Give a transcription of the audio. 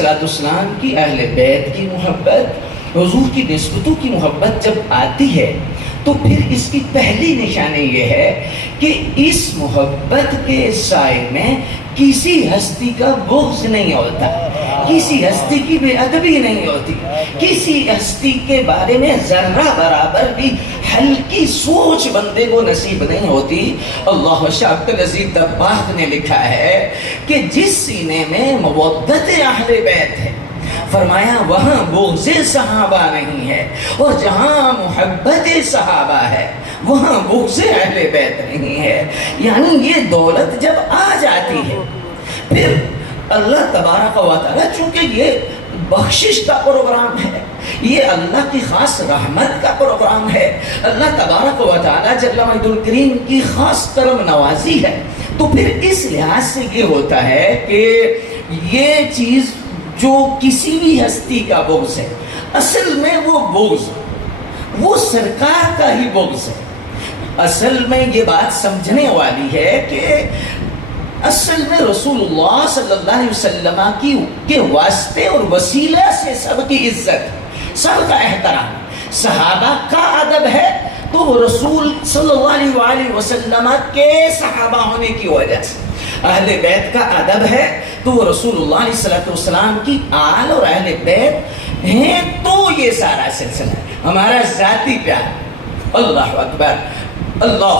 अलैहिस्सलाम की अहले बैत की मोहब्बत, हुजूर की निस्बतों की मोहब्बत जब आती है तो फिर इसकी पहली निशानी ये है कि इस मोहब्बत के साए में किसी हस्ती का बुग़्ज़ नहीं होता, किसी हस्ती की बेअदबी नहीं होती, किसी हस्ती के बारे में ज़र्रा बराबर भी हल्की सोच बंदे को नसीब नहीं होती। अल्लाह शाह अब्दुल अज़ीज़ दब्बाग़ ने लिखा है कि जिस सीने में मवद्दत अहले बैत है, फरमाया वहाँ बुग़्ज़ सहाबा नहीं है, और जहाँ मोहब्बत सहाबा है वहाँ बुग़्ज़ अहले बैत नहीं है। यानी ये दौलत जब आ जाती है, फिर अल्लाह तबारक व तआला, चूँकि ये बख्शिश का प्रोग्राम है, ये अल्लाह की ख़ास रहमत का प्रोग्राम है, अल्लाह तबारक व तआला जल्ल मजदुल करीम की ख़ास करम नवाजी है, तो फिर इस लिहाज से ये होता है कि ये चीज़ जो किसी भी हस्ती का बुग़्ज़ है, असल में वो बुग़्ज़ वो सरकार का ही बुग़्ज़ है। असल में ये बात समझने वाली है कि असल में रसूलुल्लाह सल्लल्लाहु अलैहि वसल्लम के वास्ते और वसीला से सबकी इज्जत, सबका एहतराम, सहाबा का अदब है तो वो रसूल सल्लल्लाहु अलैहि वसल्लम के सहाबा होने की वजह से, अहले बैत का अदब है तो वो रसूलुल्लाह सल्लल्लाहु अलैहि वसल्लम की आल और अहले बैत हैं, तो ये सारा सिलसिला है हमारा ज़ाती प्यार। अल्लाह अकबर, अल्लाह